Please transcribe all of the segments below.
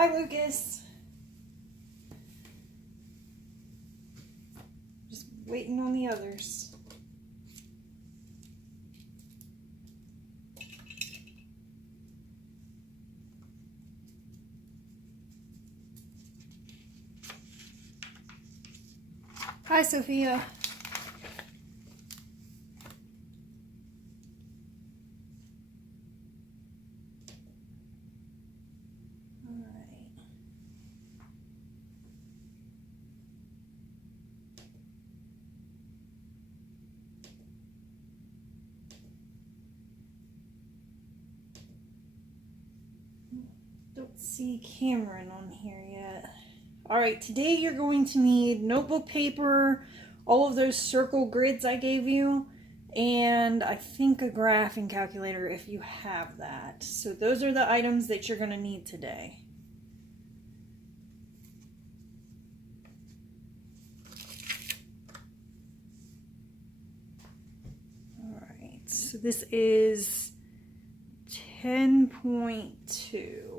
Hi, Lucas. Just waiting on the others. Hi, Sophia. Don't see Cameron on here yet. Alright, today you're going to need notebook paper, all of those circle grids I gave you, and I think a graphing calculator if you have that. So those are the items that you're going to need today. Alright, so this is 10.2.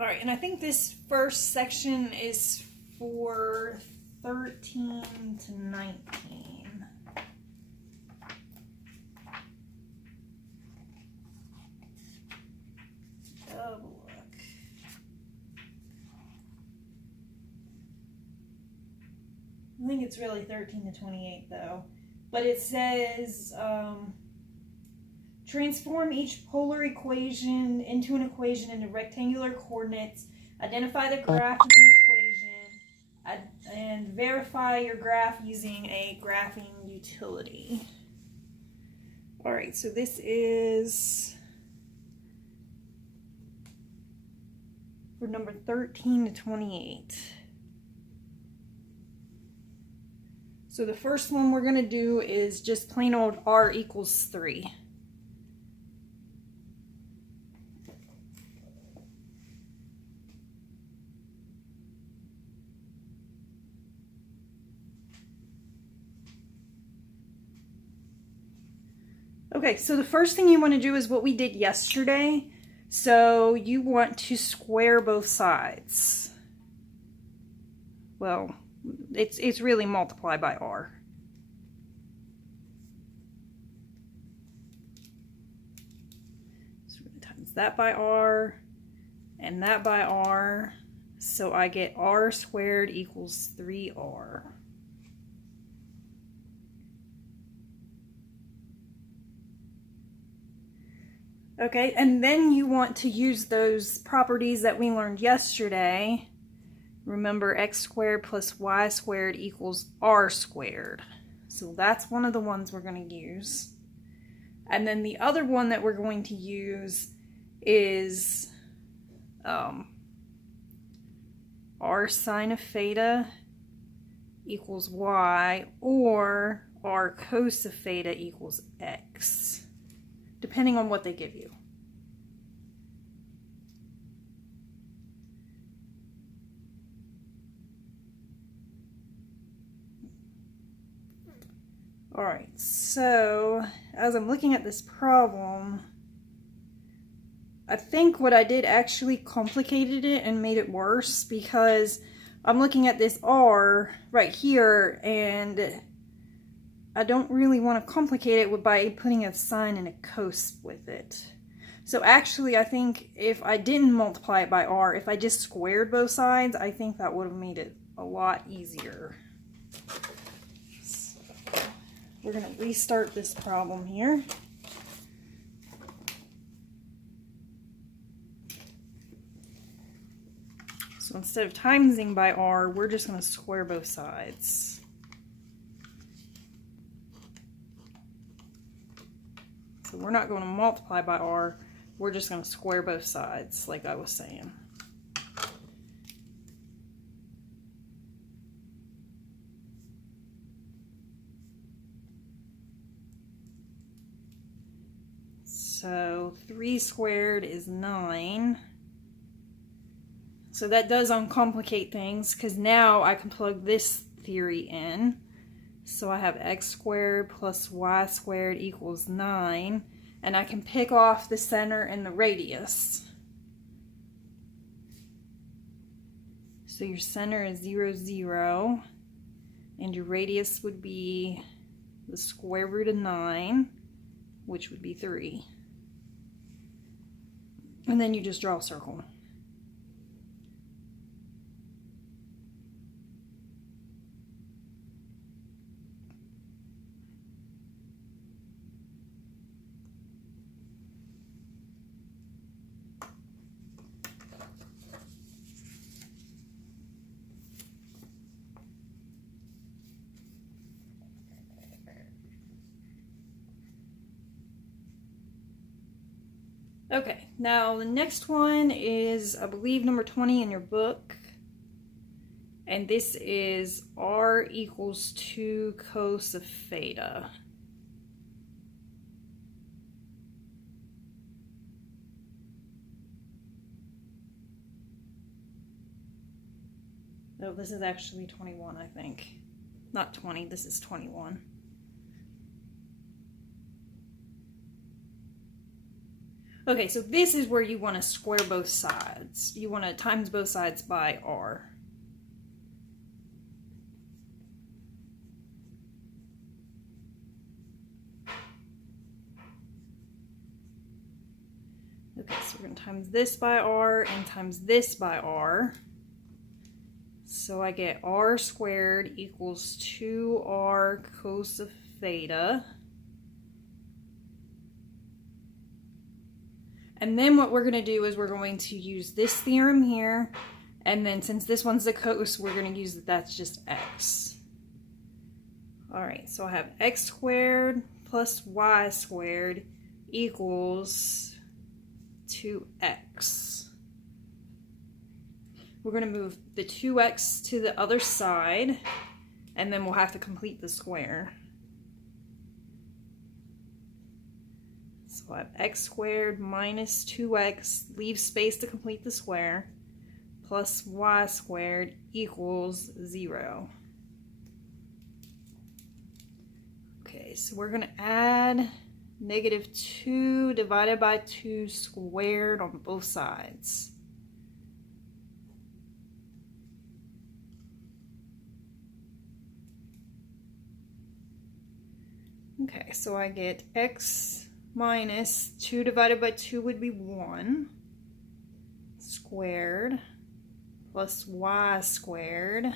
All right, and I think this first section is for 13 to 19. Double look. I think it's really 13 to 28 though. But it says, transform each polar equation into an equation into rectangular coordinates. Identify the graph of the equation. And verify your graph using a graphing utility. Alright, so this is for number 13 to 28. So the first one we're going to do is just plain old r equals 3. Okay, so the first thing you want to do is what we did yesterday. So you want to square both sides. Well, it's really multiply by r. So we're going to times that by r and that by r. So I get r squared equals 3r. Okay, and then you want to use those properties that we learned yesterday. Remember, x squared plus y squared equals r squared. So that's one of the ones we're going to use. And then the other one that we're going to use is r sine of theta equals y, or r cos of theta equals x, depending on what they give you. Alright, so as I'm looking at this problem, I think what I did actually complicated it and made it worse, because I'm looking at this r right here and I don't really want to complicate it by putting a sine and a cos with it. So actually I think if I didn't multiply it by r, if I just squared both sides, I think that would have made it a lot easier. We're going to restart this problem here. So instead of timesing by r, we're just going to square both sides. So we're not going to multiply by r, we're just going to square both sides, like I was saying. So 3 squared is 9. So that does uncomplicate things, because now I can plug this theory in. So I have x squared plus y squared equals 9. And I can pick off the center and the radius. So your center is 0, 0. And your radius would be the square root of 9, which would be 3. And then you just draw a circle. Okay, now the next one is, I believe, number 20 in your book. And this is r equals 2 cos of theta. Oh, this is actually 21, I think. Not 20, this is 21. Okay, so this is where you want to square both sides. You want to times both sides by r. Okay, so we're going to times this by r and times this by r. So I get r squared equals 2r cos of theta. And then what we're going to do is we're going to use this theorem here. And then since this one's the cos, we're going to use that that's just x. All right, so I have x squared plus y squared equals 2x. We're going to move the 2x to the other side, and then we'll have to complete the square. So I have x squared minus 2x, leave space to complete the square, plus y squared equals 0. Okay, so we're going to add negative 2 divided by 2 squared on both sides. Okay, so I get x minus 2 divided by 2 would be 1 squared plus y squared.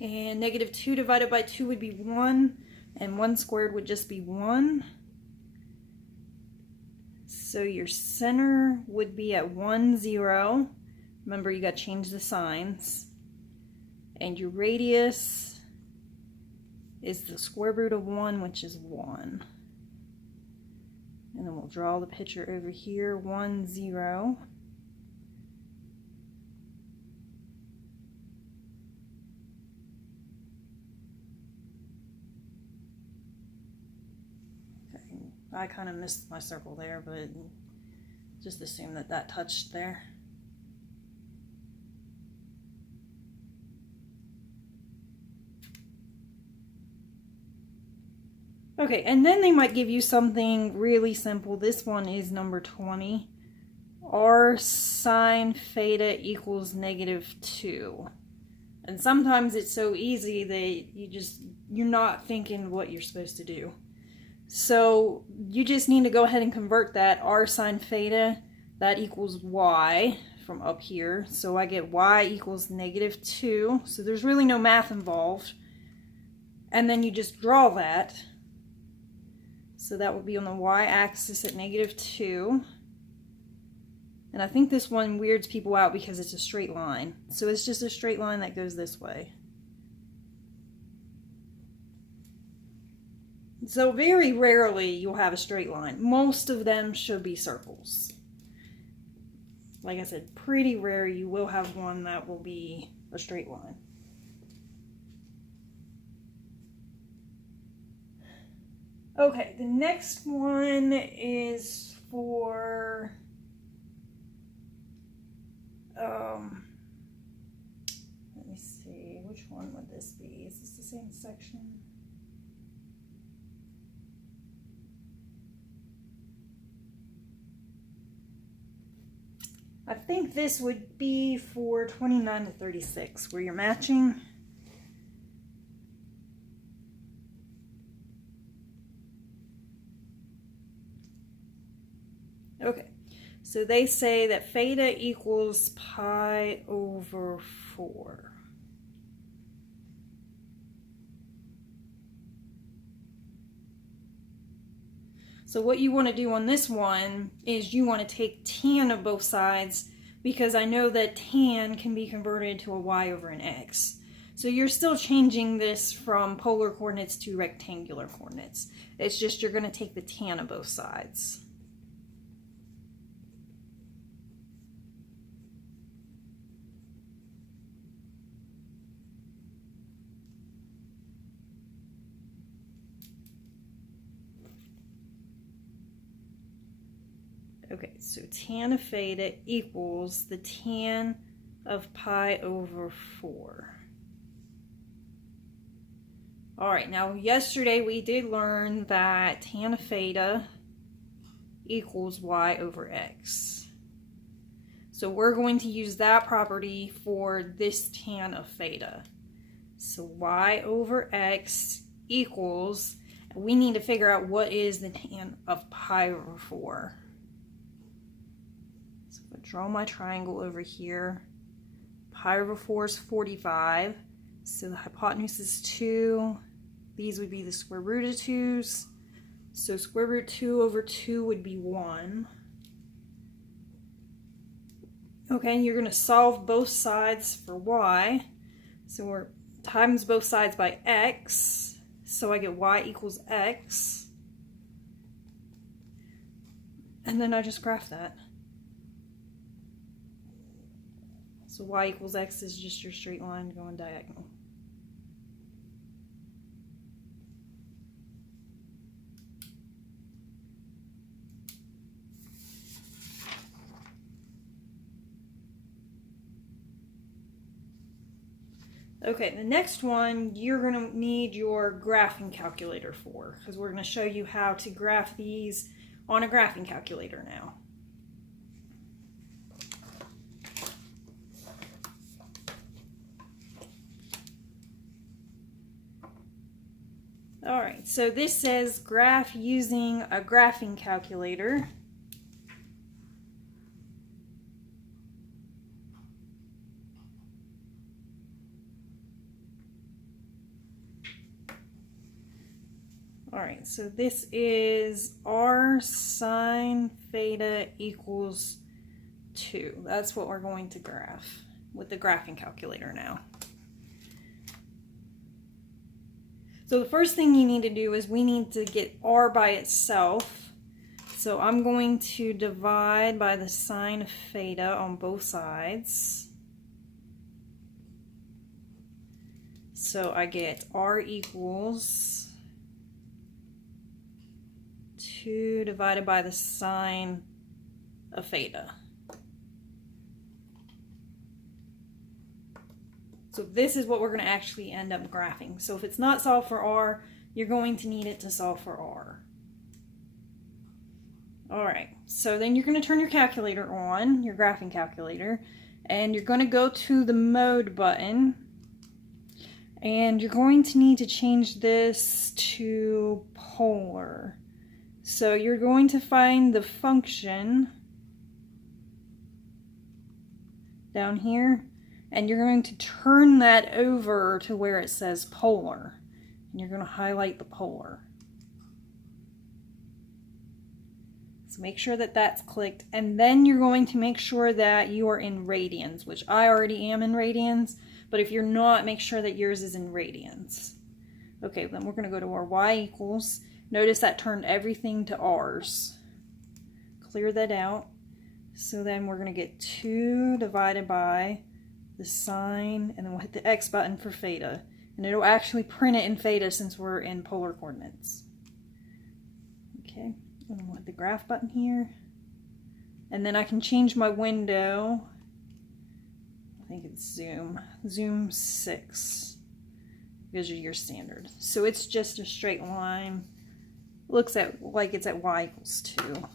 And negative 2 divided by 2 would be 1, and 1 squared would just be 1. So your center would be at 1, 0. Remember, you got to change the signs. And your radius is the square root of 1, which is 1. And then we'll draw the picture over here, 1, 0. Okay, I kind of missed my circle there, but just assume that that touched there. Okay, and then they might give you something really simple. This one is number 20. R sine theta equals negative 2. And sometimes it's so easy that you're not thinking what you're supposed to do. So you just need to go ahead and convert that R sine theta, that equals y from up here. So I get y equals negative 2. So there's really no math involved. And then you just draw that. So that would be on the y-axis at negative 2. And I think this one weirds people out because it's a straight line. So it's just a straight line that goes this way. So very rarely you'll have a straight line. Most of them should be circles. Like I said, pretty rare you will have one that will be a straight line. Okay, the next one is for, let me see, which one would this be? Is this the same section? I think this would be for 29 to 36, where you're matching. Okay, so they say that theta equals pi over 4. So what you want to do on this one is you want to take tan of both sides, because I know that tan can be converted to a y over an x. So you're still changing this from polar coordinates to rectangular coordinates. It's just you're going to take the tan of both sides. Okay, so tan of theta equals the tan of pi over 4. All right, now yesterday we did learn that tan of theta equals y over x. So we're going to use that property for this tan of theta. So y over x equals, we need to figure out what is the tan of pi over 4. Draw my triangle over here. Pi over 4 is 45. So the hypotenuse is 2. These would be the square root of 2's. So square root 2 over 2 would be 1. Okay, you're going to solve both sides for y. So we're times both sides by x. So I get y equals x. And then I just graph that. So y equals x is just your straight line going diagonal. Okay, the next one you're going to need your graphing calculator for, because we're going to show you how to graph these on a graphing calculator now. All right, so this says graph using a graphing calculator. All right, so this is r sine theta equals 2. That's what we're going to graph with the graphing calculator now. So the first thing you need to do is we need to get r by itself. So I'm going to divide by the sine of theta on both sides. So I get r equals 2 divided by the sine of theta. So this is what we're going to actually end up graphing. So if it's not solved for r, you're going to need it to solve for r. All right, so then you're going to turn your calculator on, your graphing calculator, and you're going to go to the mode button, and you're going to need to change this to polar. So you're going to find the function down here, and you're going to turn that over to where it says polar. And you're going to highlight the polar. So make sure that that's clicked. And then you're going to make sure that you are in radians, which I already am in radians. But if you're not, make sure that yours is in radians. Okay, then we're going to go to our y equals. Notice that turned everything to r's. Clear that out. So then we're going to get 2 divided by the sine, and then we'll hit the X button for theta. And it'll actually print it in theta since we're in polar coordinates. Okay, and we'll hit the graph button here. And then I can change my window. I think it's zoom 6. because you're your standard. So it's just a straight line. Looks at like it's at y equals 2.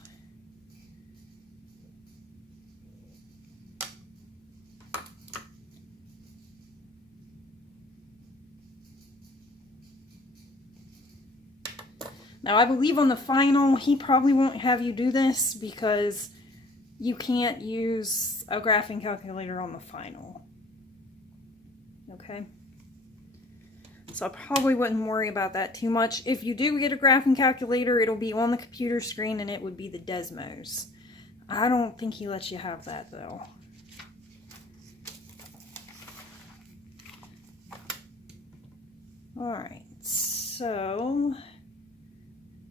Now, I believe on the final, he probably won't have you do this because you can't use a graphing calculator on the final. Okay? So I probably wouldn't worry about that too much. If you do get a graphing calculator, it'll be on the computer screen and it would be the Desmos. I don't think he lets you have that though. Alright, so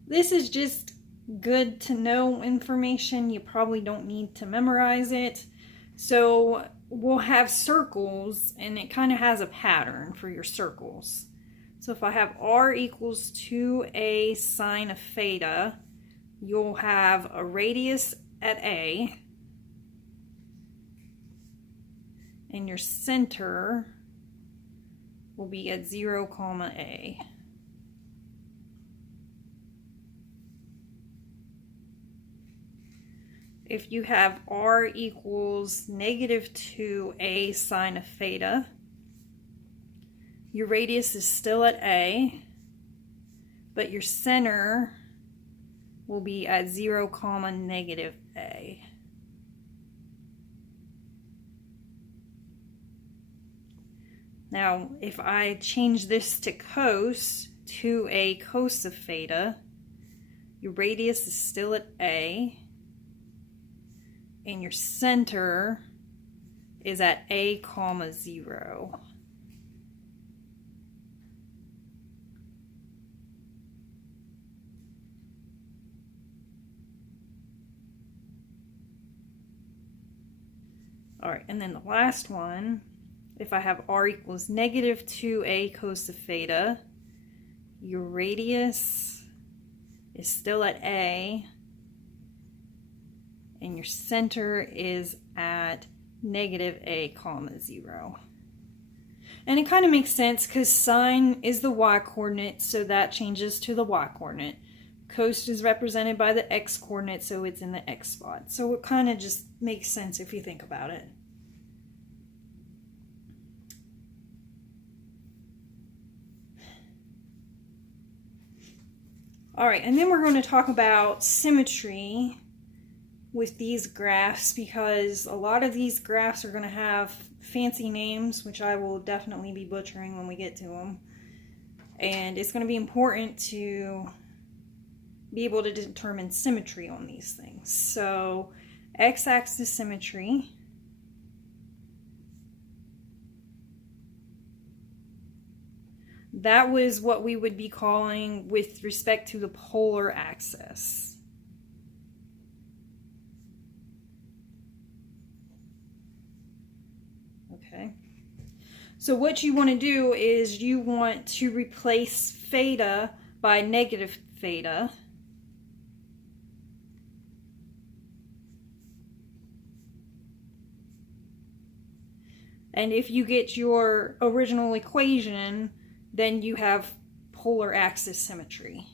this is just good to know information. You probably don't need to memorize it. So we'll have circles, and it kind of has a pattern for your circles. So if I have r equals 2a sine of theta, you'll have a radius at A, and your center will be at 0, A. If you have r equals negative 2a sine of theta, your radius is still at A, but your center will be at 0, negative A. Now, if I change this to cos, 2a cos of theta, your radius is still at A, and your center is at A, 0. All right, and then the last one, if I have r equals negative 2a cos of theta, your radius is still at A, and your center is at negative A, 0. And it kind of makes sense because sine is the y-coordinate, so that changes to the y-coordinate. Cos is represented by the x-coordinate, so it's in the x spot. So it kind of just makes sense if you think about it. All right, and then we're going to talk about symmetry with these graphs, because a lot of these graphs are going to have fancy names, which I will definitely be butchering when we get to them. And it's going to be important to be able to determine symmetry on these things. So, x-axis symmetry. That was what we would be calling with respect to the polar axis. Okay. So what you want to do is you want to replace theta by negative theta. And if you get your original equation, then you have polar axis symmetry.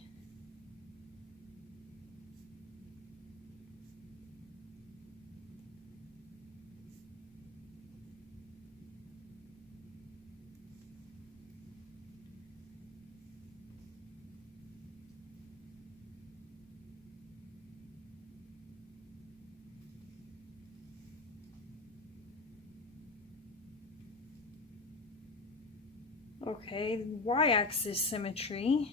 Okay, y-axis symmetry.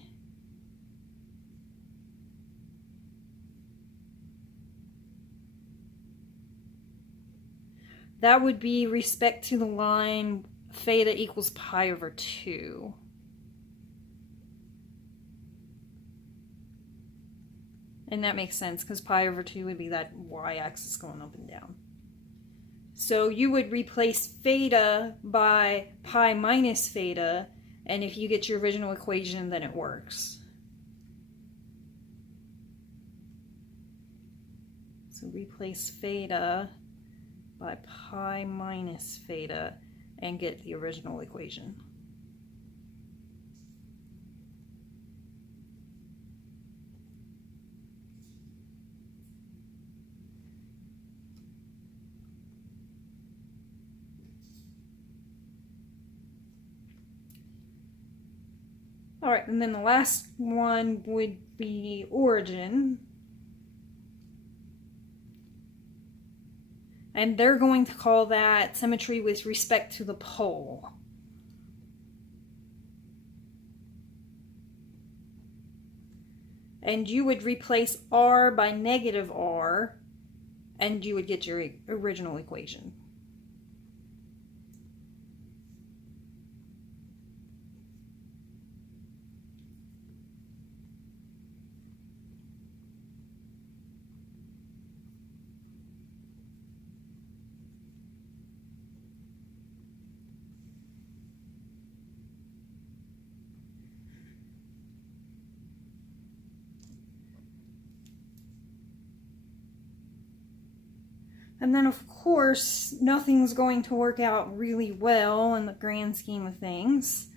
That would be respect to the line theta equals pi over 2. And that makes sense because pi over 2 would be that y-axis going up and down. So you would replace theta by pi minus theta, and if you get your original equation, then it works. So replace theta by pi minus theta and get the original equation. All right, and then the last one would be origin. And they're going to call that symmetry with respect to the pole. And you would replace r by negative r, and you would get your original equation. And then, of course, nothing's going to work out really well in the grand scheme of things.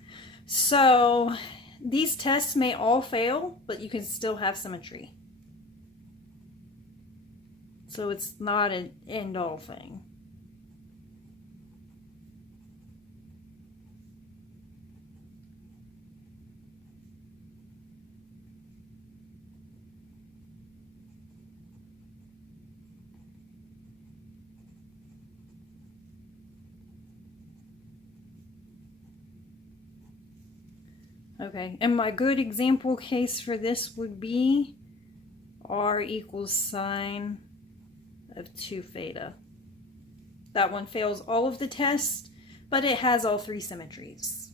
So these tests may all fail, but you can still have symmetry. So it's not an end-all thing. Okay, and my good example case for this would be r equals sine of 2 theta. That one fails all of the tests, but it has all 3 symmetries.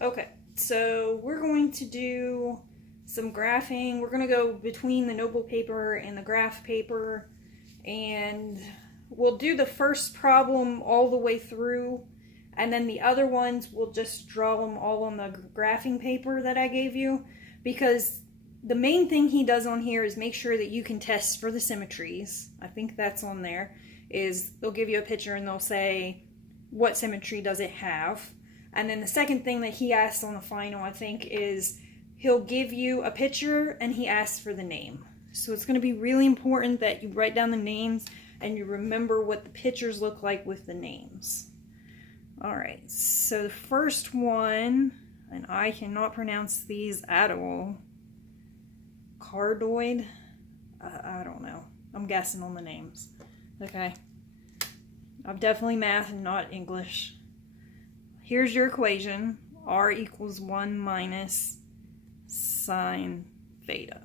Okay, so we're going to do some graphing. We're going to go between the Noble paper and the graph paper, and we'll do the first problem all the way through, and then the other ones we'll just draw them all on the graphing paper that I gave you, because the main thing he does on here is make sure that you can test for the symmetries. I think that's on there. Is they'll give you a picture and they'll say what symmetry does it have. And then the second thing that he asks on the final, I think, is he'll give you a picture and he asks for the name. So it's going to be really important that you write down the names and you remember what the pictures look like with the names. All right, so the first one, and I cannot pronounce these at all. Cardioid? I don't know. I'm guessing on the names. Okay. I'm definitely math and not English. Here's your equation. R equals 1 minus sine theta.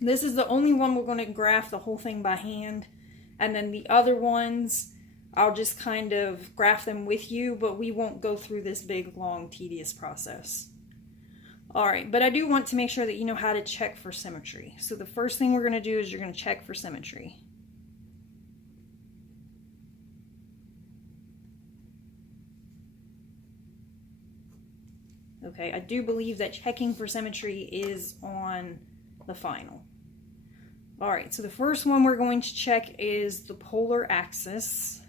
This is the only one we're going to graph the whole thing by hand. And then the other ones, I'll just kind of graph them with you, but we won't go through this big, long, tedious process. All right, but I do want to make sure that you know how to check for symmetry. So the first thing we're going to do is you're going to check for symmetry. Okay, I do believe that checking for symmetry is on the final. All right, so the first one we're going to check is the polar axis.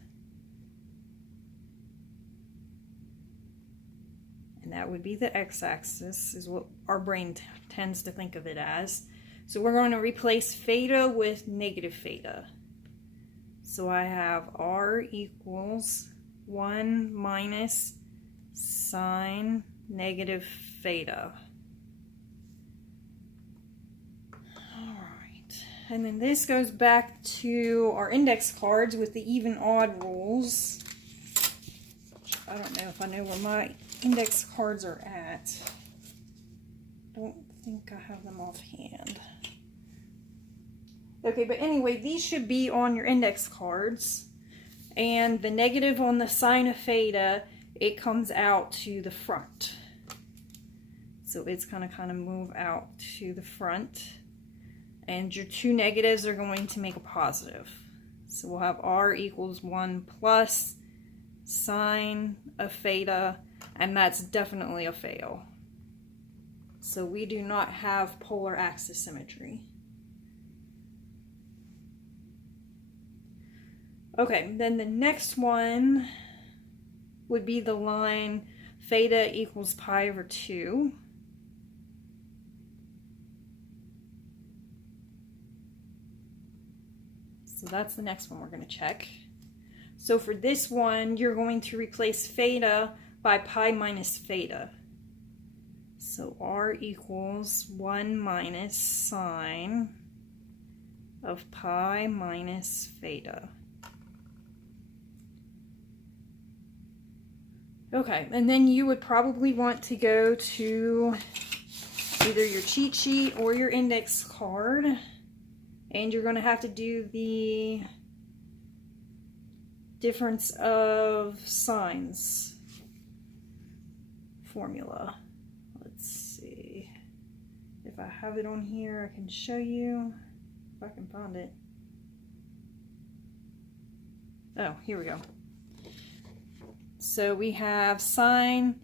And that would be the x-axis, is what our brain tends to think of it as. So we're going to replace theta with negative theta. So I have r equals 1 minus sine negative theta. Alright, and then this goes back to our index cards with the even odd rules. I don't know if I know where my index cards are at. Don't think I have them offhand. Okay, but anyway, these should be on your index cards. And the negative on the sine of theta, it comes out to the front. So it's going to kind of move out to the front. And your two negatives are going to make a positive. So we'll have r equals 1 plus sine of theta, and that's definitely a fail. So we do not have polar axis symmetry. Okay, then the next one would be the line theta equals pi over 2. So that's the next one we're going to check. So for this one, you're going to replace theta by pi minus theta. So r equals 1 minus sine of pi minus theta. Okay, and then you would probably want to go to either your cheat sheet or your index card, and you're going to have to do the difference of signs formula. Let's see if I have it on here. I can show you if I can find it. Oh, here we go. So we have sine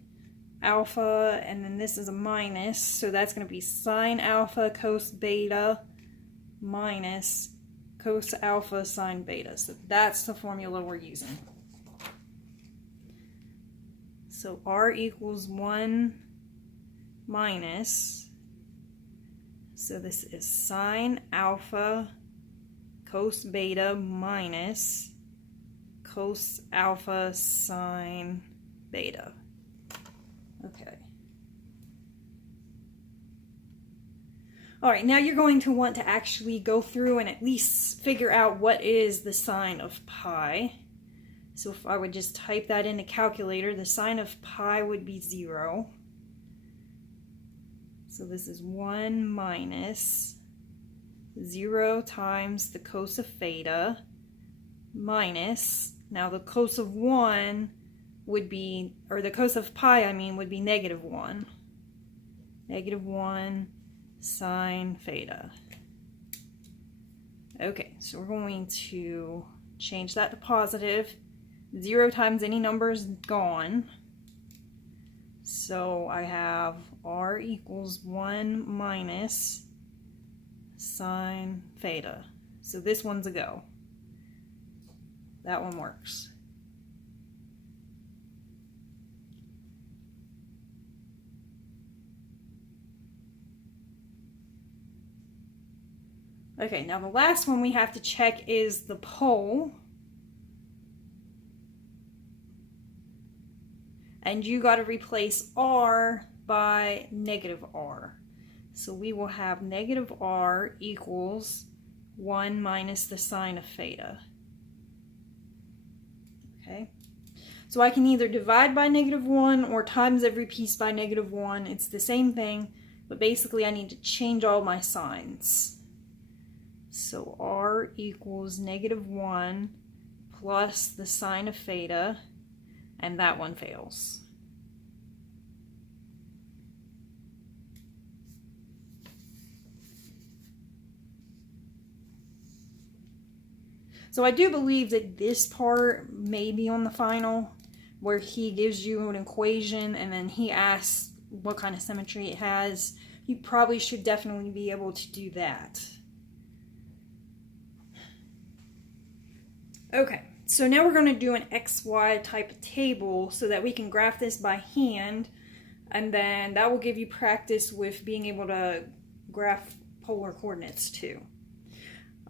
alpha, and then this is a minus, so that's going to be sine alpha cos beta minus cos alpha sine beta. So that's the formula we're using. So r equals 1 minus, so this is sine alpha cos beta minus cos alpha sine beta. Okay. All right, now you're going to want to actually go through and at least figure out what is the sine of pi. So if I would just type that in the calculator, the sine of pi would be 0. So this is 1 minus 0 times the cos of theta minus, now the cos of 1 would be, or the cos of pi, I mean, would be negative 1. Negative 1 sine theta. Okay, so we're going to change that to positive. 0 times any number is gone. So I have r equals 1 minus sine theta. So this one's a go. That one works. Okay, now the last one we have to check is the pole. And you got to replace r by negative r. So we will have negative r equals 1 minus the sine of theta. Okay, so I can either divide by negative 1 or times every piece by negative 1. It's the same thing, but basically I need to change all my signs. So r equals negative 1 plus the sine of theta, and that one fails. So I do believe that this part may be on the final, where he gives you an equation and then he asks what kind of symmetry it has. You probably should definitely be able to do that. Okay, so now we're going to do an XY type of table so that we can graph this by hand, and then that will give you practice with being able to graph polar coordinates too.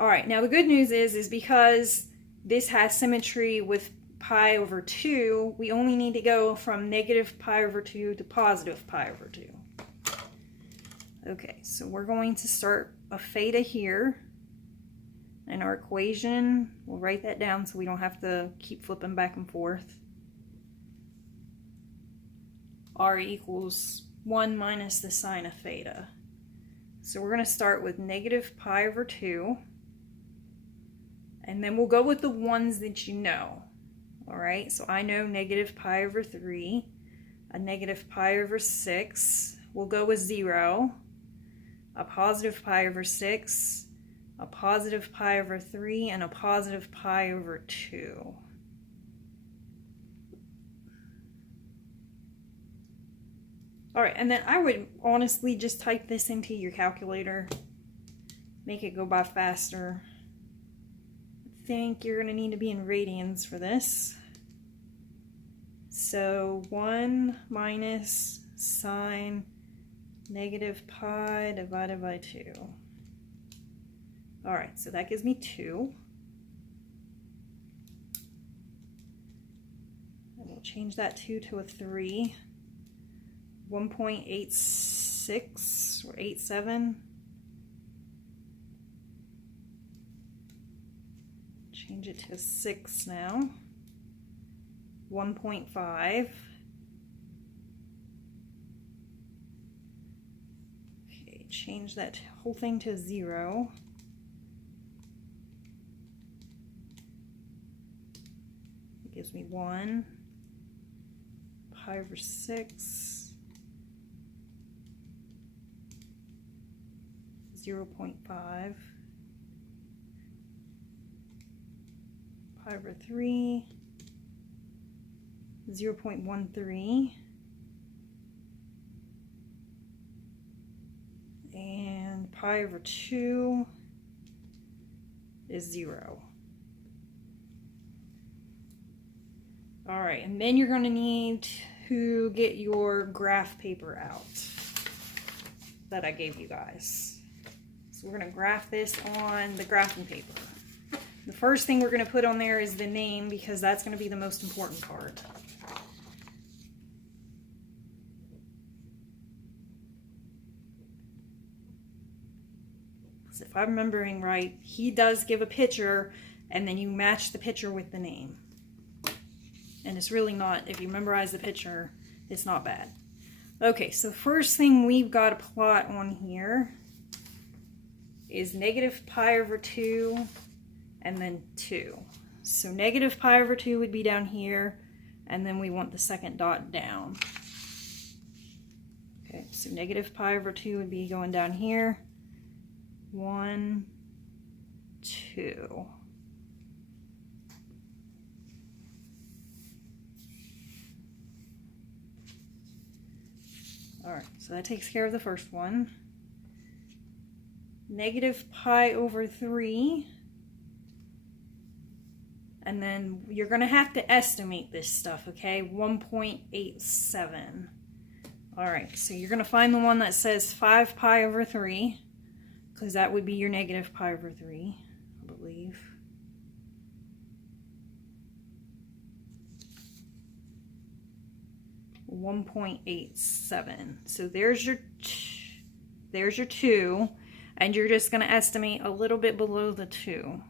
Alright, now the good news is because this has symmetry with pi over 2, we only need to go from negative pi over 2 to positive pi over 2. Okay, so we're going to start a theta here, and our equation, we'll write that down so we don't have to keep flipping back and forth. R equals 1 minus the sine of theta. So we're going to start with negative pi over 2. And then we'll go with the ones that you know. Alright, so I know negative pi over 3, a negative pi over 6, we'll go with 0, a positive pi over 6, a positive pi over 3, and a positive pi over 2. Alright, and then I would honestly just type this into your calculator, make it go by faster. I think you're going to need to be in radians for this. So 1 minus sine negative pi divided by 2. All right, so that gives me 2. And we'll change that 2 to a 3. 1.86 or 87. Change it to a 6 now. 1.5. Okay, change that whole thing to 0. It gives me 1. Pi over 6. 0.5. Pi over 3. 0.13. And pi over 2 is 0. All right, and then you're going to need to get your graph paper out that I gave you guys. So we're going to graph this on the graphing paper. The first thing we're going to put on there is the name, because that's going to be the most important part. So if I'm remembering right, he does give a picture, and then you match the picture with the name. And it's really not, if you memorize the picture, it's not bad. Okay, so first thing we've got to plot on here is negative pi over 2 and then 2. So negative pi over 2 would be down here, and then we want the second dot down. Okay, so negative pi over 2 would be going down here. 1, 2. All right, so that takes care of the first one. Negative pi over 3. And then you're going to have to estimate this stuff, okay? 1.87. All right, so you're going to find the one that says 5 pi over 3, because that would be your negative pi over 3, I believe. .87. So there's your 2, and you're just going to estimate a little bit below the 2.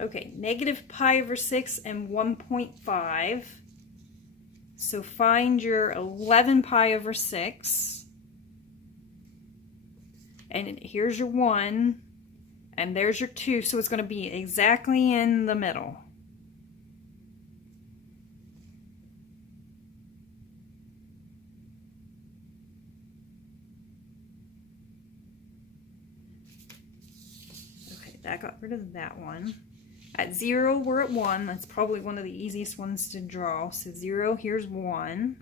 Okay, negative pi over 6 and 1.5. So find your 11 pi over 6. And here's your 1. And there's your 2. So it's going to be exactly in the middle. Okay, that got rid of that one. At 0, we're at 1. That's probably one of the easiest ones to draw. So 0, here's 1.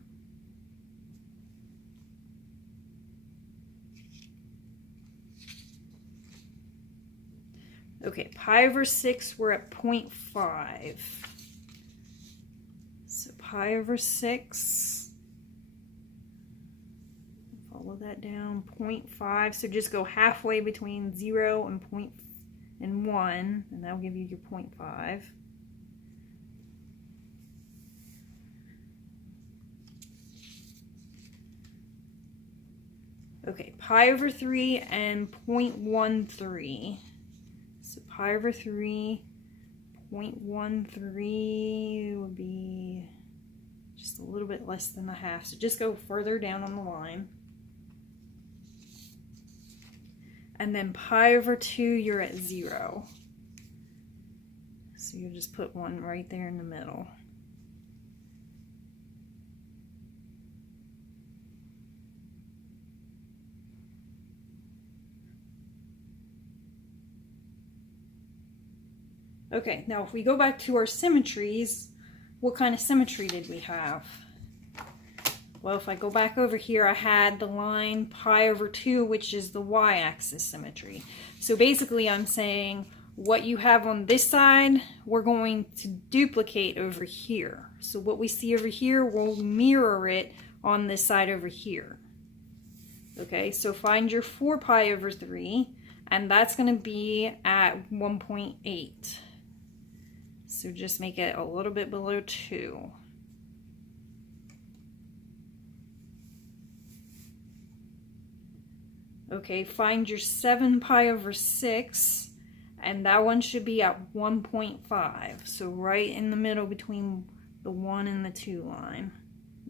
Okay, pi over 6, we're at 0.5. So pi over 6, follow that down, 0.5. So just go halfway between 0 and 1, and that'll give you your 0.5. Okay, pi over 3 and 0.13. So pi over 3, 0.13 would be just a little bit less than a half. So just go further down on the line. And then pi over 2, you're at 0. So you'll just put 1 right there in the middle. Okay, now if we go back to our symmetries, what kind of symmetry did we have? Well, if I go back over here, I had the line pi over 2, which is the y-axis symmetry. So basically I'm saying what you have on this side, we're going to duplicate over here. So what we see over here, we'll mirror it on this side over here. Okay, so find your 4 pi over 3, and that's going to be at 1.8. So just make it a little bit below 2. Okay, find your 7 pi over 6, and that one should be at 1.5. So right in the middle between the 1 and the 2 line.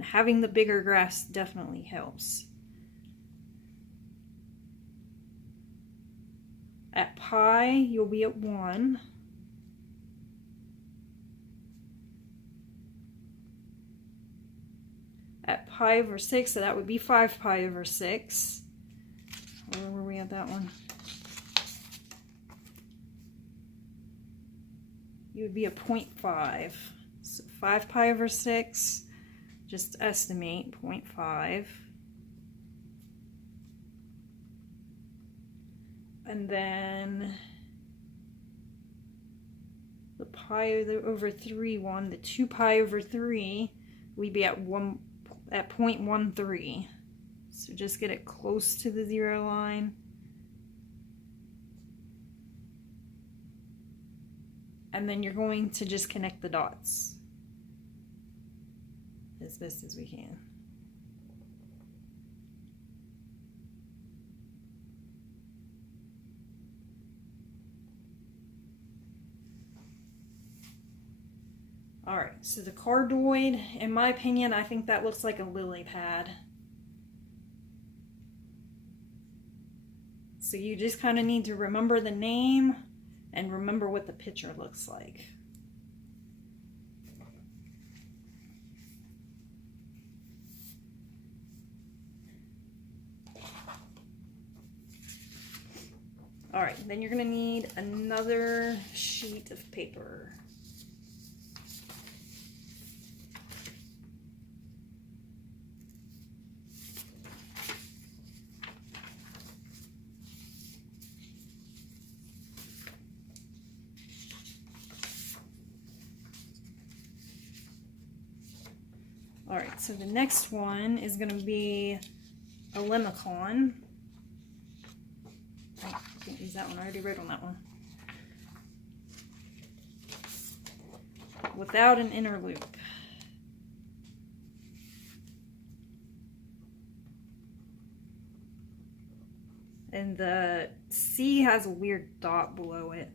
Having the bigger graphs definitely helps. At pi, you'll be at 1. At pi over 6, so that would be 5 pi over 6. Where were we at that one? You would be at 0.5. So 5 pi over 6, just estimate 0.5. And then the pi over 3 one, the 2 pi over 3, we'd be at 0.13. So just get it close to the 0 line. And then you're going to just connect the dots as best as we can. All right, so the cardioid, in my opinion, I think that looks like a lily pad. So you just kind of need to remember the name and remember what the picture looks like. All right, then you're gonna need another sheet of paper. All right, so the next one is going to be a lemicon. Oh, I can't use that one. I already wrote on that one. Without an inner loop. And the C has a weird dot below it.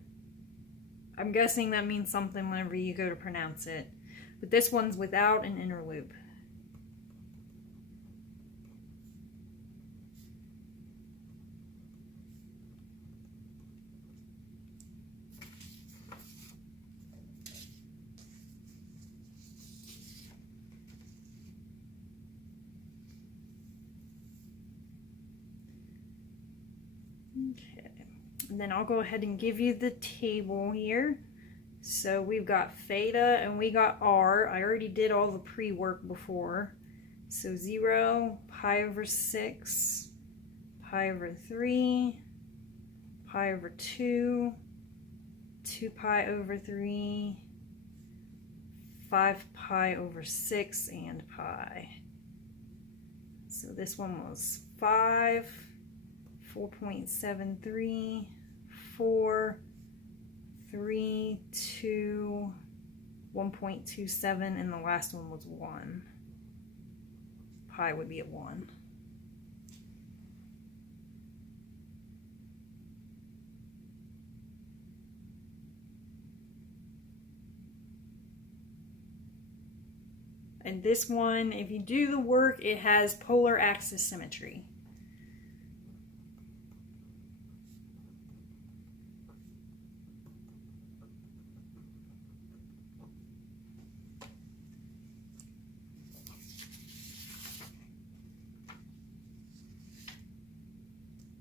I'm guessing that means something whenever you go to pronounce it. But this one's without an inner loop. Okay, and then I'll go ahead and give you the table here. So we've got theta and we got r. I already did all the pre-work before. So 0, pi over 6, pi over 3, pi over 2, 2 pi over 3, 5 pi over 6, and pi. So this one was 5, 4.73, 4, 3, 2, 1.27, and the last one was 1. Pi would be at 1. And this one, if you do the work, it has polar axis symmetry.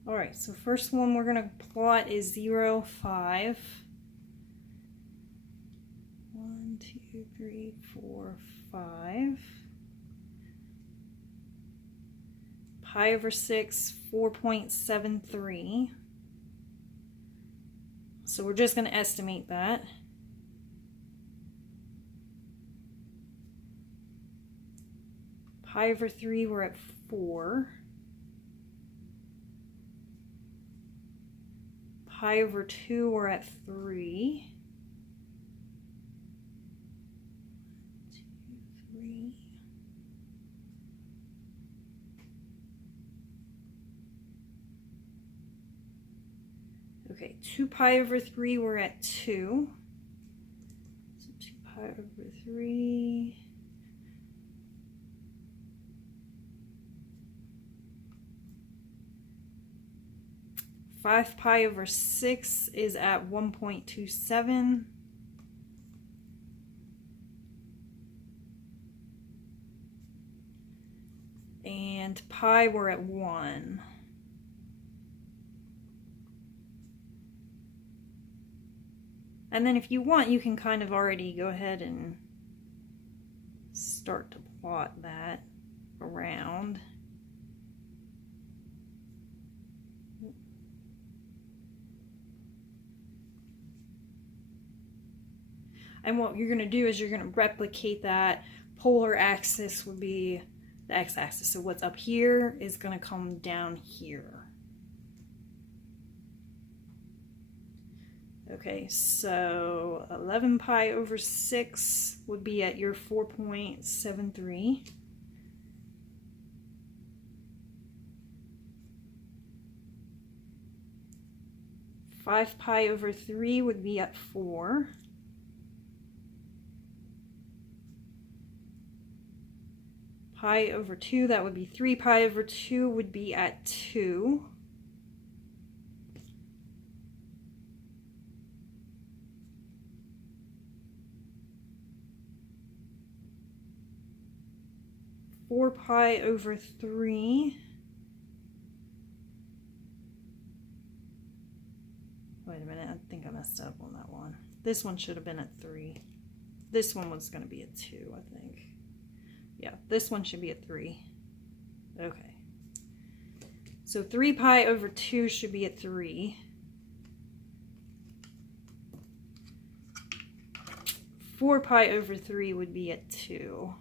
All right, so first one we're going to plot is 0, 5. 1, 2, 3, 4, 5. pi over 6, 4.73. So we're just going to estimate that. Pi over 3, we're at 4. Pi over 2, we're at 3. 2, 3. Okay, 2 pi over 3, we're at 2. So 2 pi over 3. Five pi over 6 is at 1.27. And pi, we're at 1. And then if you want, you can kind of already go ahead and start to plot that around. And what you're going to do is you're going to replicate that. Polar axis would be the x-axis. So what's up here is going to come down here. Okay, so 11 pi over 6 would be at your 4.73. Five pi over 3 would be at 4. Pi over 2, that would be 3 pi over 2 would be at 2. Four pi over 3. Wait a minute, I think I messed up on that one. This one should have been at 3. This one was going to be at 2, I think. Yeah, this one should be at 3. Okay. So 3 pi over 2 should be at 3. 4 pi over 3 would be at 2.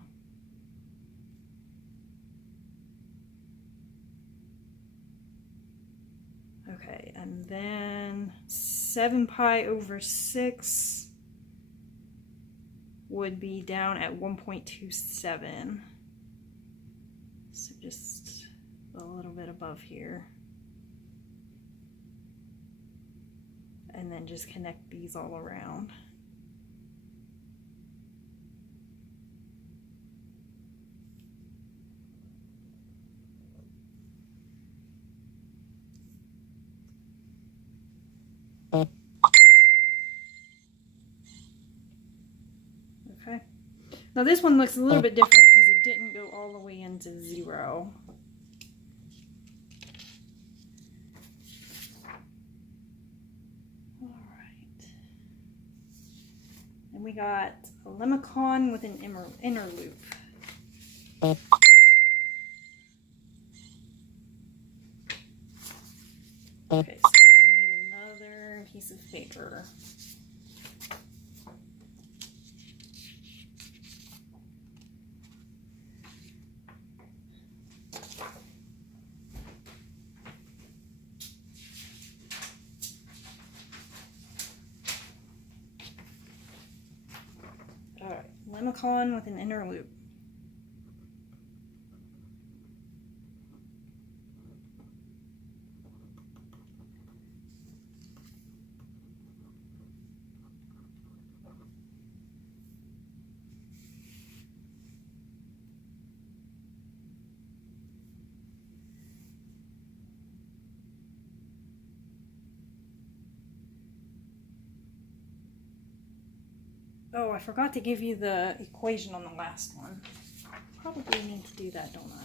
Okay, and then 7 pi over 6 would be down at 1.27. So just a little bit above here. And then just connect these all around. Okay. Now this one looks a little bit different because it didn't go all the way into 0. All right. And we got a lemicon with an inner loop. Okay, so we're going to need another piece of paper. Alright, lemicon with an inner loop. Oh, I forgot to give you the equation on the last one. Probably need to do that, don't I?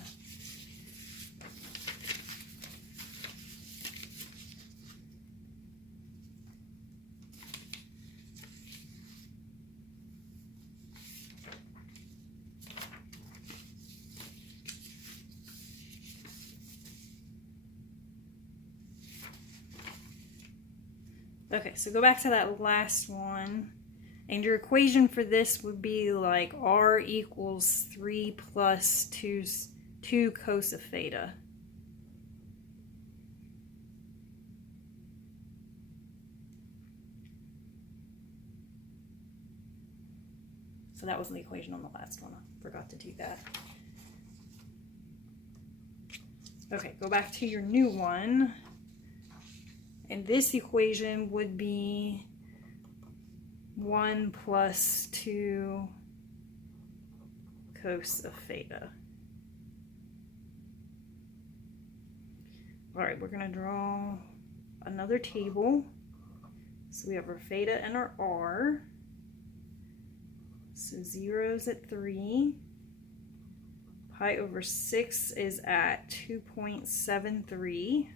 Okay, so go back to that last one. And your equation for this would be like r equals 3 plus 2 cos of theta. So that was the equation on the last one. I forgot to do that. Okay, go back to your new one. And this equation would be 1 plus 2 cos of theta. All right, we're going to draw another table. So we have our theta and our r. So 0 is at 3. Pi over 6 is at 2.73.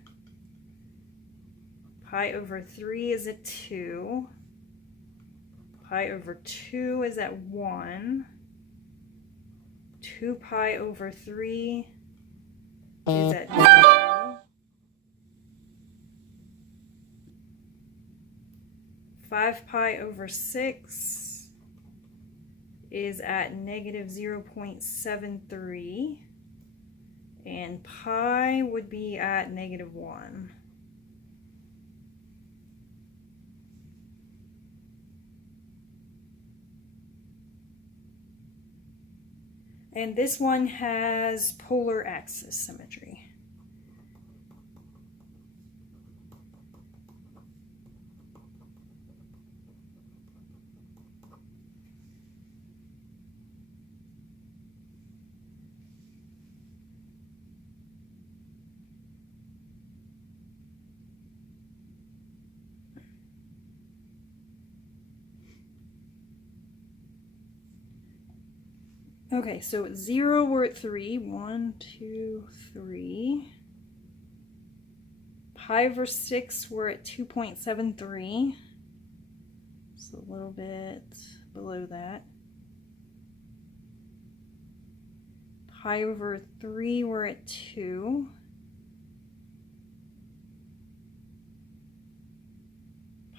Pi over 3 is at 2. Pi over 2 is at 1. 2 pi over 3 is at 0. 5 pi over 6 is at negative 0.73. And pi would be at negative 1. And this one has polar axis symmetry. Okay, so at 0, we're at 3. 1, 2, 3. Pi over 6, we're at 2.73. So a little bit below that. Pi over 3, we're at 2.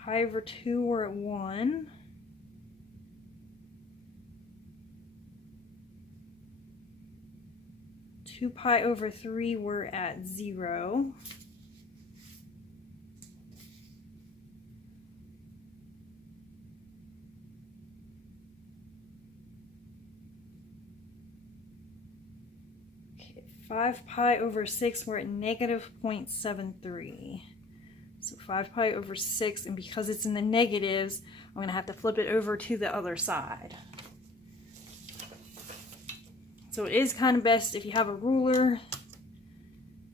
Pi over 2, we're at 1. Two pi over 3, we're at 0. Okay, 5 pi over 6, we're at negative 0.73. So 5 pi over 6, and because it's in the negatives, I'm going to have to flip it over to the other side. So it is kind of best if you have a ruler.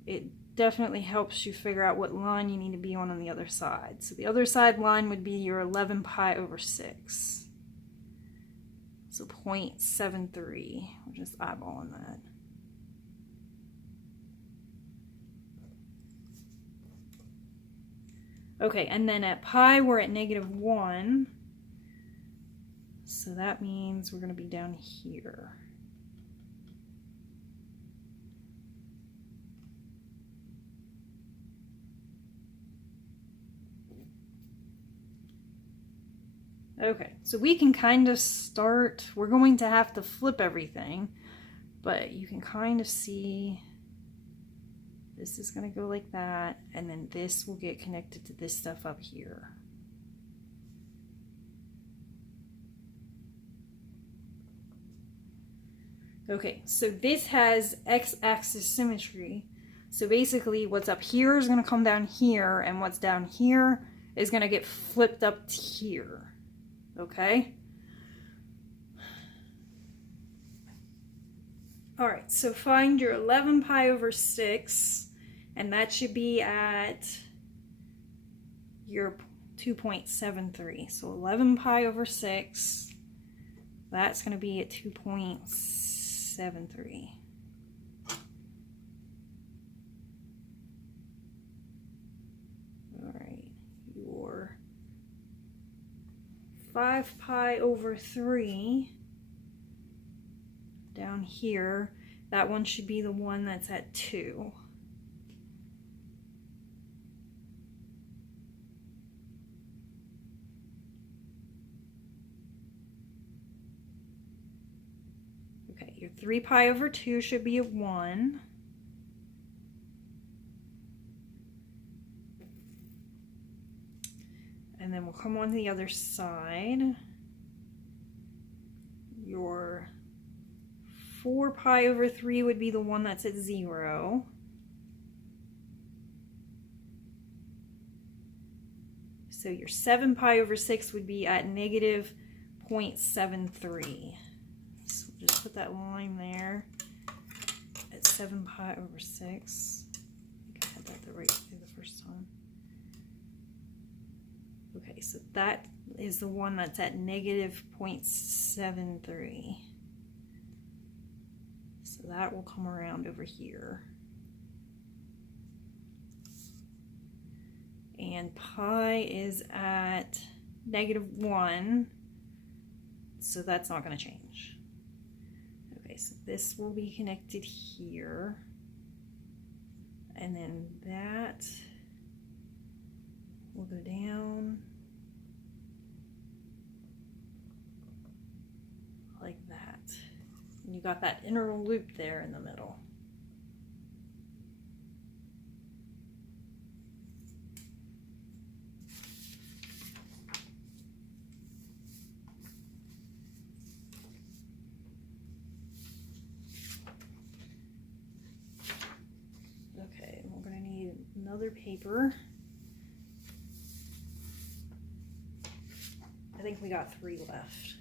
It definitely helps you figure out what line you need to be on the other side. So the other side line would be your 11 pi over 6. So 0.73. We're just eyeballing that. Okay, and then at pi, we're at negative 1. So that means we're going to be down here. Okay, so we can kind of start, we're going to have to flip everything, but you can kind of see this is going to go like that, and then this will get connected to this stuff up here. Okay, so this has x-axis symmetry. So basically what's up here is going to come down here, and what's down here is going to get flipped up to here. Okay? All right, so find your 11 pi over 6, and that should be at your 2.73. So 11 pi over 6, that's going to be at 2.73. All right, your 5 pi over 3 down here, that one should be the one that's at 2. Okay, your 3 pi over 2 should be a 1. And then we'll come on the other side. Your 4 pi over 3 would be the one that's at 0. So your 7 pi over 6 would be at negative 0.73. So we'll just put that line there at 7 pi over 6. I think I had that the right way the first time. Okay, so that is the one that's at negative 0.73. So that will come around over here. And pi is at negative 1, so that's not going to change. Okay, so this will be connected here. And then that will go down like that. And you got that inner loop there in the middle. Okay, and we're going to need another paper. I think we got 3 left.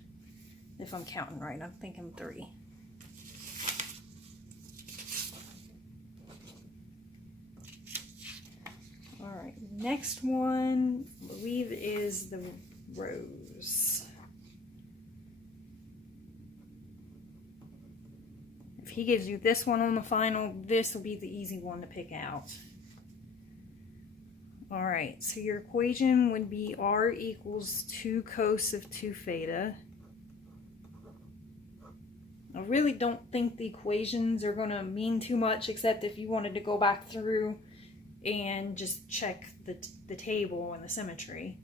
If I'm counting right, I'm thinking 3. All right, next one, I believe, is the rows. If he gives you this one on the final, this will be the easy one to pick out. All right, so your equation would be r equals 2 cos of 2 theta. I really don't think the equations are going to mean too much, except if you wanted to go back through and just check the table and the symmetry.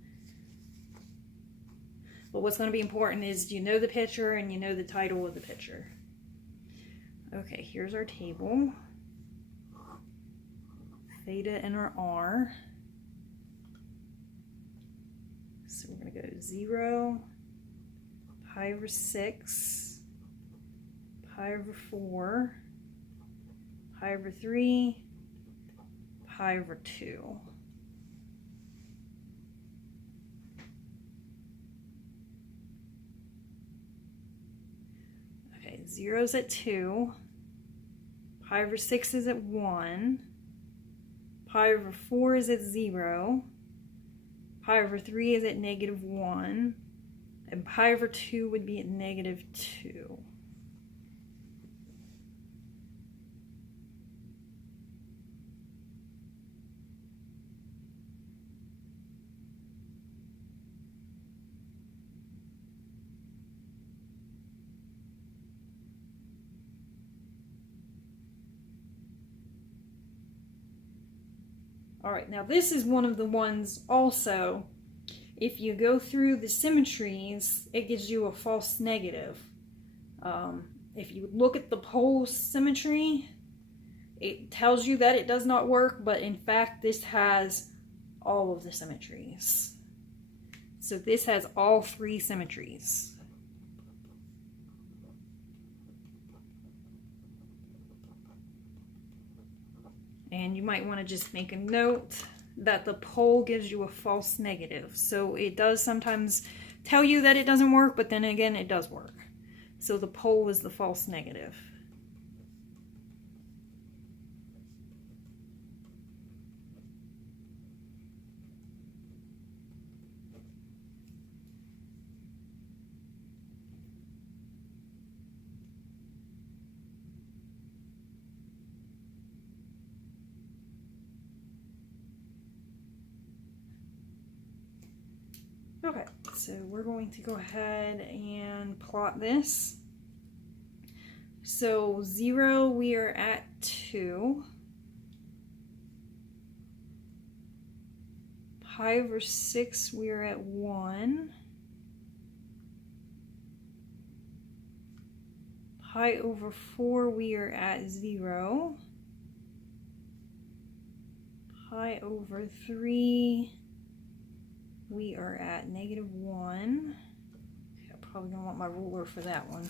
But what's going to be important is you know the picture and you know the title of the picture. Okay, here's our table. Theta and our r. So we're going to go 0, pi over 6, pi over 4, pi over 3, pi over 2. Okay, 0's at 2, pi over 6 is at 1, pi over 4 is at 0, pi over 3 is at negative 1, and pi over 2 would be at negative 2. All right, now this is one of the ones also, if you go through the symmetries, it gives you a false negative. If you look at the pole symmetry, it tells you that it does not work, but in fact this has all of the symmetries. So this has all 3 symmetries. And you might want to just make a note that the pole gives you a false negative. So it does sometimes tell you that it doesn't work, but then again, it does work. So the pole is the false negative. Okay, so we're going to go ahead and plot this. So 0, we are at 2. Pi over 6, we are at 1. pi over 4, we are at 0. Pi over 3, we are at -1. Okay, I'm probably going to want my ruler for that one.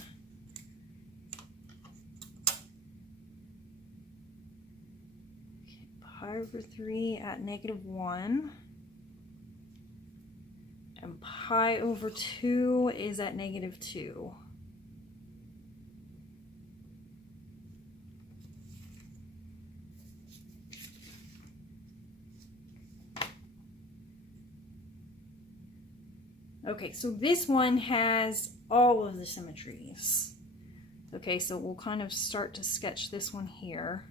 Okay, pi over 3 at -1. And pi over 2 is at -2. Okay, so this one has all of the symmetries. Okay, so we'll kind of start to sketch this one here.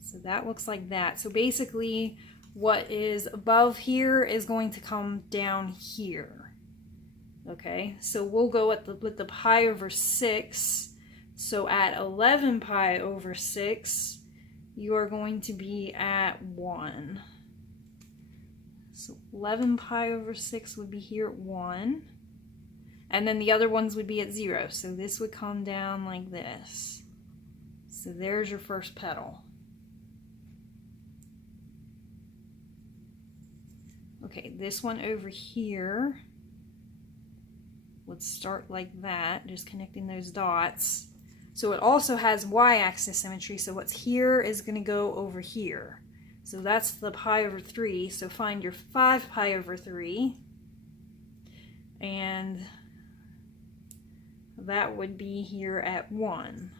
So that looks like that. So basically, what is above here is going to come down here. Okay, so we'll go with the pi over 6. So at 11 pi over 6, you are going to be at 1. So 11 pi over 6 would be here at 1. And then the other ones would be at 0. So this would come down like this. So there's your first petal. Okay, this one over here would start like that, just connecting those dots. So it also has y-axis symmetry, so what's here is going to go over here. So that's the pi over 3, so find your 5 pi over 3, and that would be here at 1.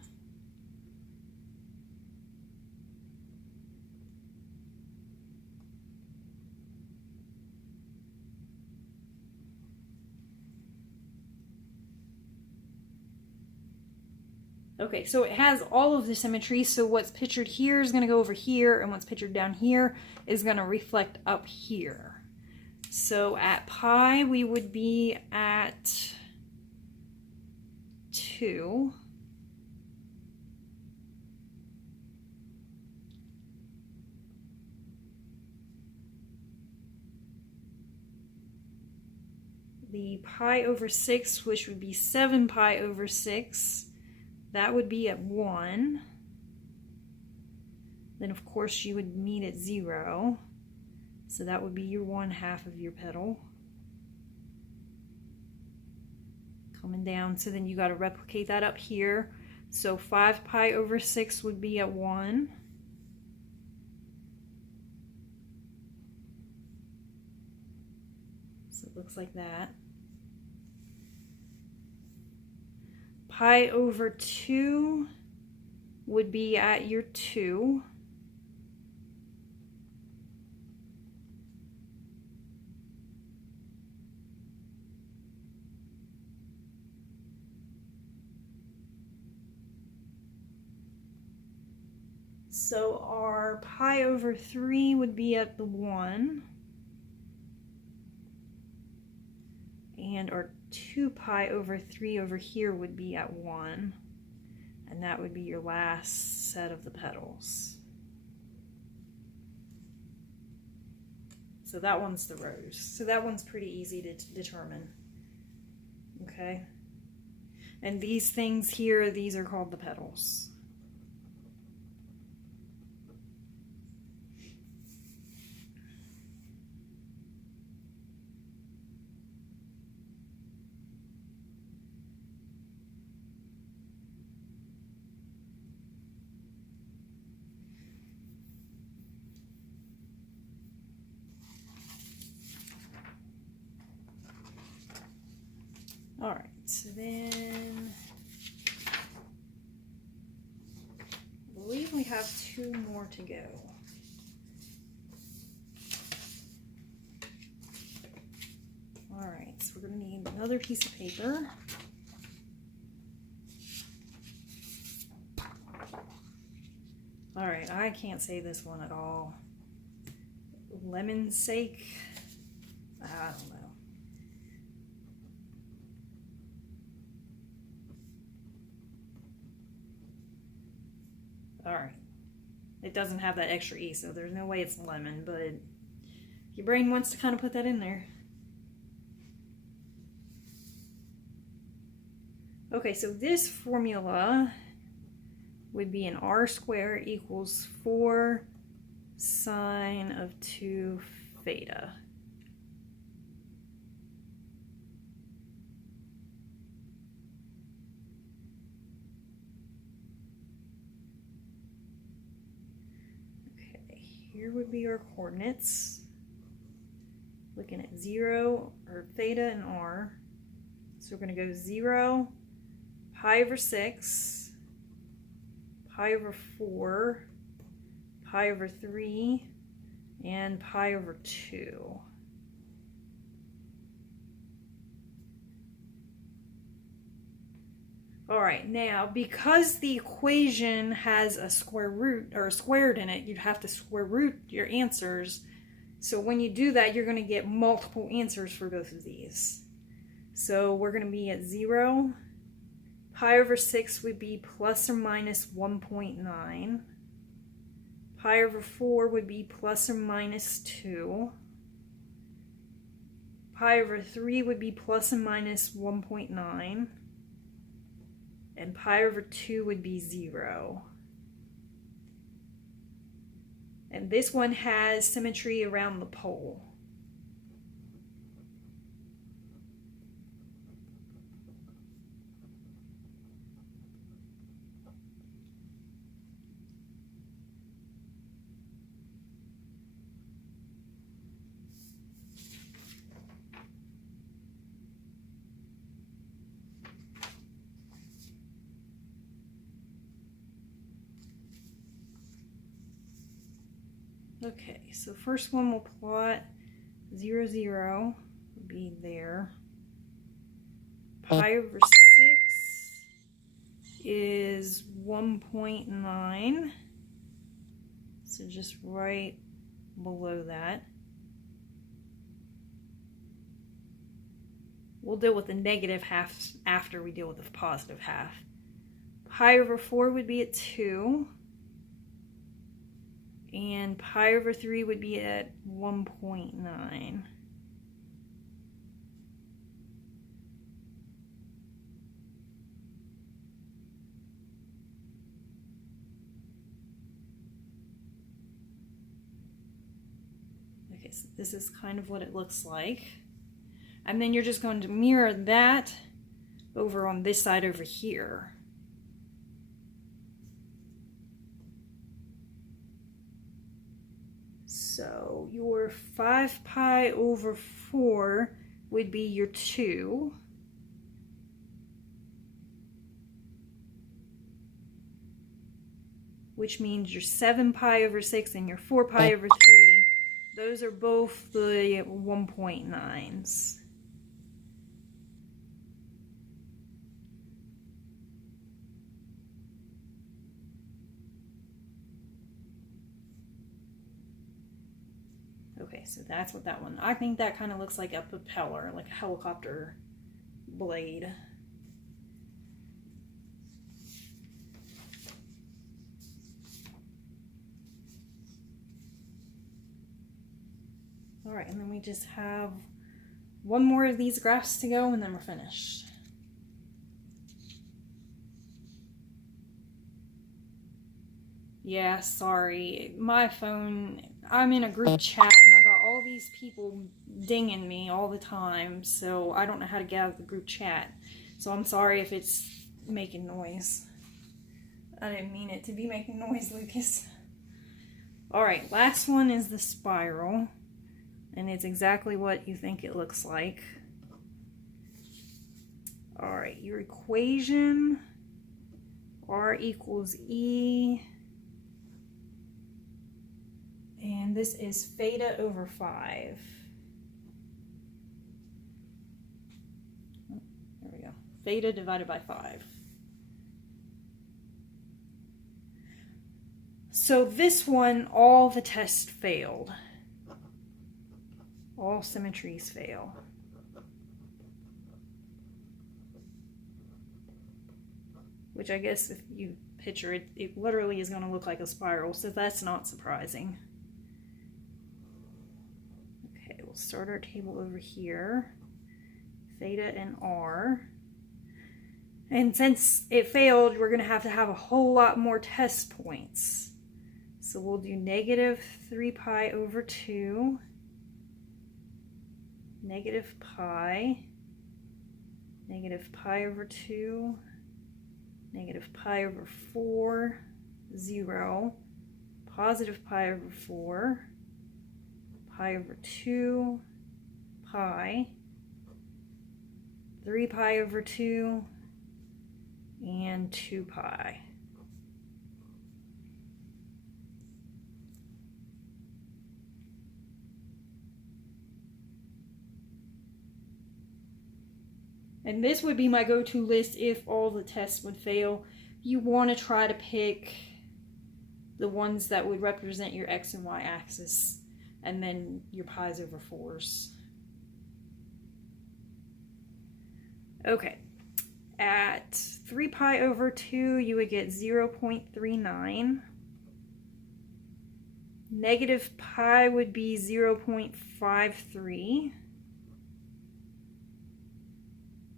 Okay, so it has all of the symmetry, so what's pictured here is going to go over here, and what's pictured down here is going to reflect up here. So at pi, we would be at 2. The pi over 6, which would be 7 pi over 6, that would be at 1. Then of course you would meet at 0. So that would be your 1/2 of your petal. Coming down, so then you got to replicate that up here. So 5 pi over 6 would be at 1. So it looks like that. Pi over 2 would be at your 2. So our pi over 3 would be at the 1. And our 2 pi over 3 over here would be at 1. And that would be your last set of the petals. So that one's the rose. So that one's pretty easy to determine. Okay? And these things here, these are called the petals. All right, so then I believe we have 2 more to go. All right, so we're going to need another piece of paper. All right, I can't say this one at all. Lemon's sake? I don't know. All right, it doesn't have that extra E, so there's no way it's lemon, but your brain wants to kind of put that in there. Okay, so this formula would be an r squared equals 4 sine of 2 theta. Okay, here would be our coordinates. Looking at 0, or theta and r. So we're going to go 0, pi over 6, pi over 4, pi over 3, and pi over 2. All right, now because the equation has a square root or a squared in it, you'd have to square root your answers. So when you do that, you're going to get multiple answers for both of these. So we're going to be at 0. Pi over 6 would be plus or minus 1.9. Pi over 4 would be plus or minus 2. Pi over 3 would be plus or minus 1.9. And pi over 2 would be 0. And this one has symmetry around the pole. Okay, so first one we'll plot 0, 0 will be there. Pi over 6 is 1.9, so just right below that. We'll deal with the negative half after we deal with the positive half. Pi over 4 would be at 2. And pi over 3 would be at 1.9. Okay, so this is kind of what it looks like. And then you're just going to mirror that over on this side over here. So your 5 pi over 4 would be your 2. Which means your 7 pi over 6 and your 4 pi over 3, those are both the 1.9s. Okay, so that's what that one, I think that kind of looks like a propeller, like a helicopter blade. All right, and then we just have one more of these graphs to go and then we're finished. Yeah, sorry, my phone, I'm in a group chat and I got all these people dinging me all the time, so I don't know how to get out of the group chat. So I'm sorry if it's making noise. I didn't mean it to be making noise, Lucas. Alright, last one is the spiral, and it's exactly what you think it looks like. Alright, your equation, R equals E, and this is theta over 5. Oh, there we go. Theta divided by 5. So this one, all the tests failed. All symmetries fail. Which I guess if you picture it, it literally is going to look like a spiral, so that's not surprising. Okay, we'll start our table over here. Theta and R. And since it failed, we're going to have a whole lot more test points. So we'll do negative 3 pi over 2, negative pi over 2, negative pi over 4, 0, positive pi over 4, pi over 2, pi, 3 pi over 2, and 2 pi. And this would be my go-to list if all the tests would fail. You want to try to pick the ones that would represent your x and y axis, and then your pi's over 4s. Okay, at 3 pi over 2, you would get 0.39. Negative pi would be 0.53.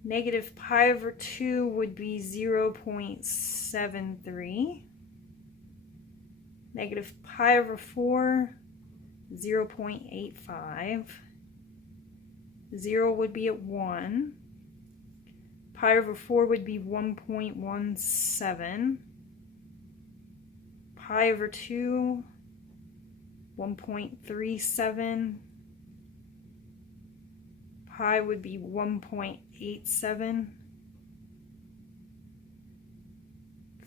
Negative pi over 2 would be 0.73. Negative pi over 4, 0.85. 0 would be at 1. Pi over 4 would be 1.17. Pi over 2, 1.37. Pi would be 1.87.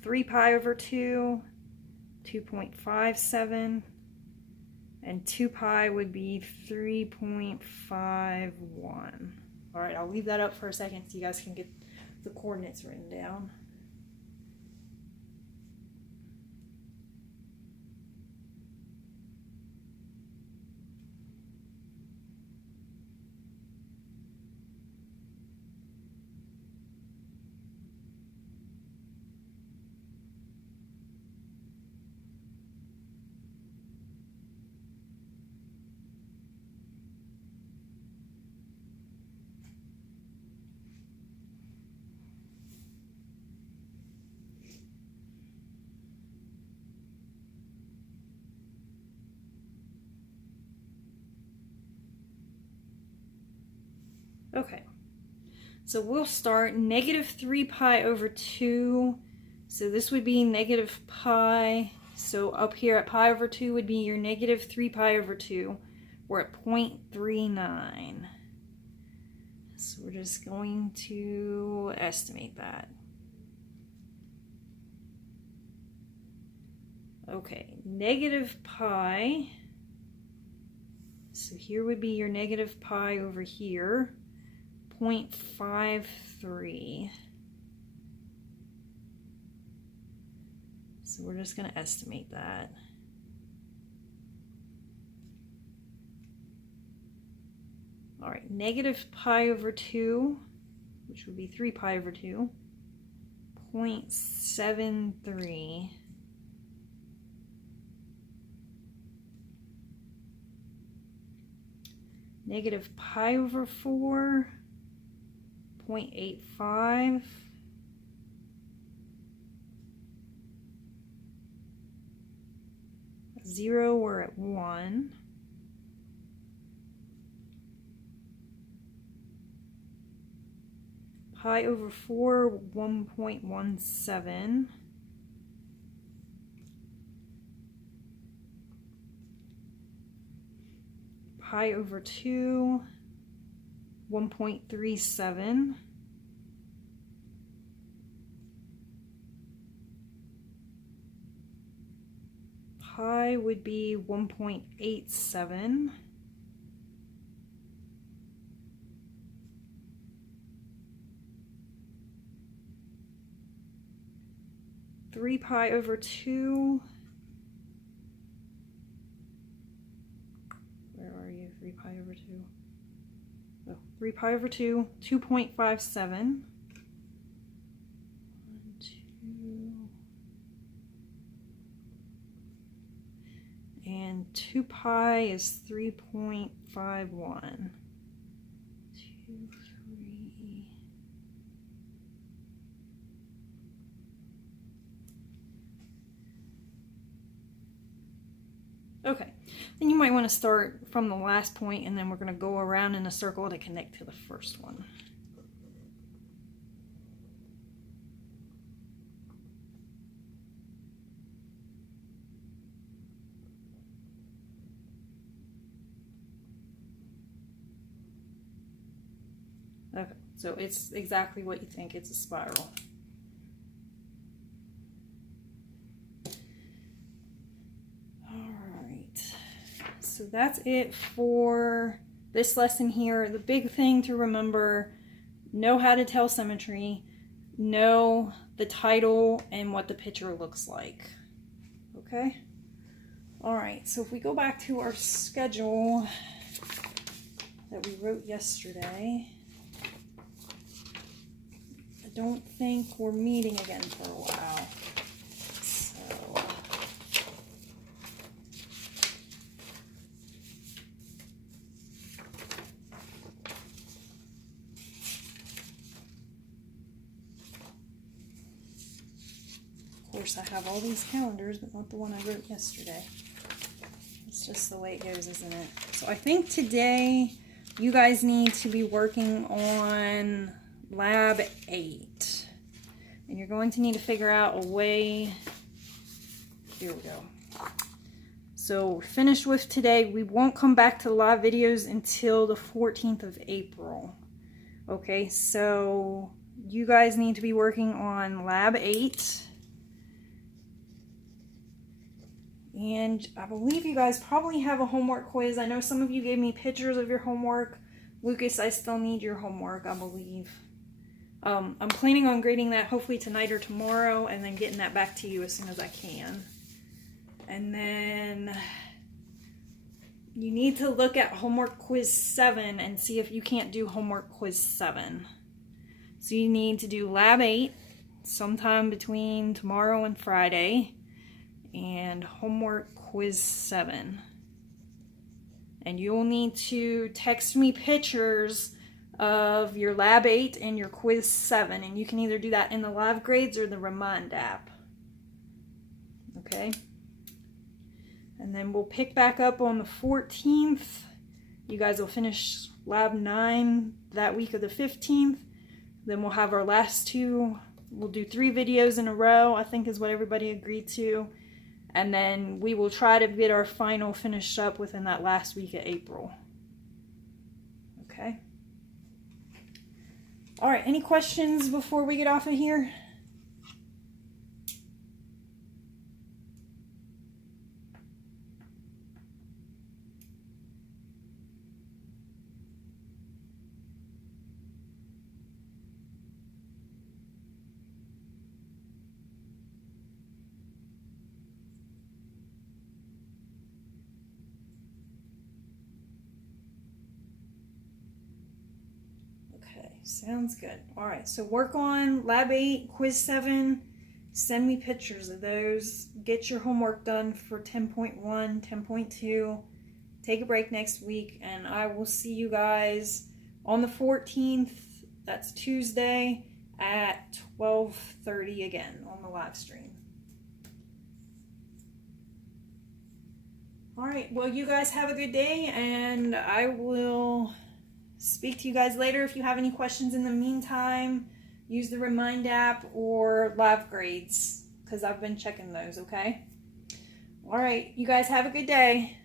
3 pi over 2, 2.57. And 2 pi would be 3.51. All right, I'll leave that up for a second so you guys can get the coordinates written down. Okay, so we'll start negative 3 pi over 2. So this would be negative pi. So up here at pi over 2 would be your negative 3 pi over 2. We're at 0.39. So we're just going to estimate that. Okay, negative pi. So here would be your negative pi over here. 0.53. So we're just going to estimate that. All right, negative pi over 2, which would be 3 pi over 2, 0.73. Negative pi over 4, 0.85. Zero, we're at 1. Pi over 4, 1.17. Pi over 2, 1.37. Pi would be 1.87. Three pi over 2. Where are you? 3 pi over 2. Oh, 3 pi over 2, 2.57. 1, 2. And 2 pi is 3.51. 2, 3. then you might want to start from the last point, and then we're going to go around in a circle to connect to the first one. Okay, so it's exactly what you think. It's a spiral. So that's it for this lesson here. The big thing to remember, know how to tell symmetry, know the title and what the picture looks like. Okay? All right, so if we go back to our schedule that we wrote yesterday, I don't think we're meeting again for a while. Of course, I have all these calendars, but not the one I wrote yesterday. It's just the way it goes, isn't it? So I think today you guys need to be working on Lab 8. And you're going to need to figure out a way. Here we go. So we're finished with today. We won't come back to the live videos until the 14th of April. Okay, so you guys need to be working on Lab 8. And I believe you guys probably have a homework quiz. I know some of you gave me pictures of your homework. Lucas, I still need your homework, I believe. I'm planning on grading that hopefully tonight or tomorrow, and then getting that back to you as soon as I can. And then you need to look at homework quiz 7 and see if you can't do homework quiz 7. So you need to do Lab 8 sometime between tomorrow and Friday. And homework quiz 7. And you'll need to text me pictures of your Lab 8 and your quiz 7. And you can either do that in the Live Grades or the Remind app. Okay? And then we'll pick back up on the 14th. You guys will finish Lab 9 that week of the 15th. Then we'll have our last two. We'll do 3 videos in a row, I think is what everybody agreed to. And then we will try to get our final finished up within that last week of April. Okay? All right, any questions before we get off of here? Sounds good. All right, so work on Lab 8, Quiz 7. Send me pictures of those. Get your homework done for 10.1, 10.2. Take a break next week, and I will see you guys on the 14th. That's Tuesday at 12:30 again on the live stream. All right, well, you guys have a good day, and I will speak to you guys later. If you have any questions in the meantime, use the Remind app or Live Grades, because I've been checking those, okay? All right, you guys have a good day.